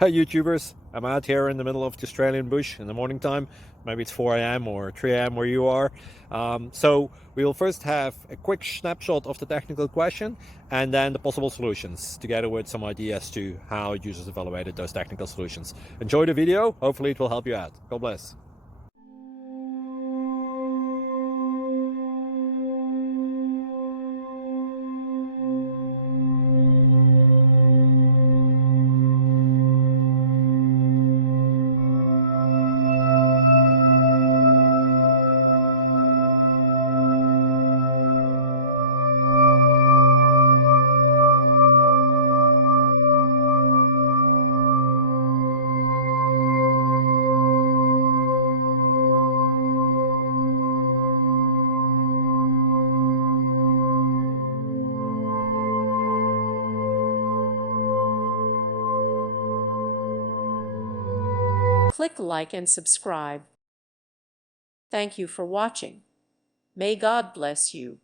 Hey YouTubers, I'm out here in the middle of the Australian bush in the morning time. Maybe it's 4 a.m. or 3 a.m. where you are. So we will first have a quick snapshot of the technical question and then the possible solutions, together with some ideas to how users evaluated those technical solutions. Enjoy the video, hopefully it will help you out. God bless. Click like and subscribe. Thank you for watching. May God bless you.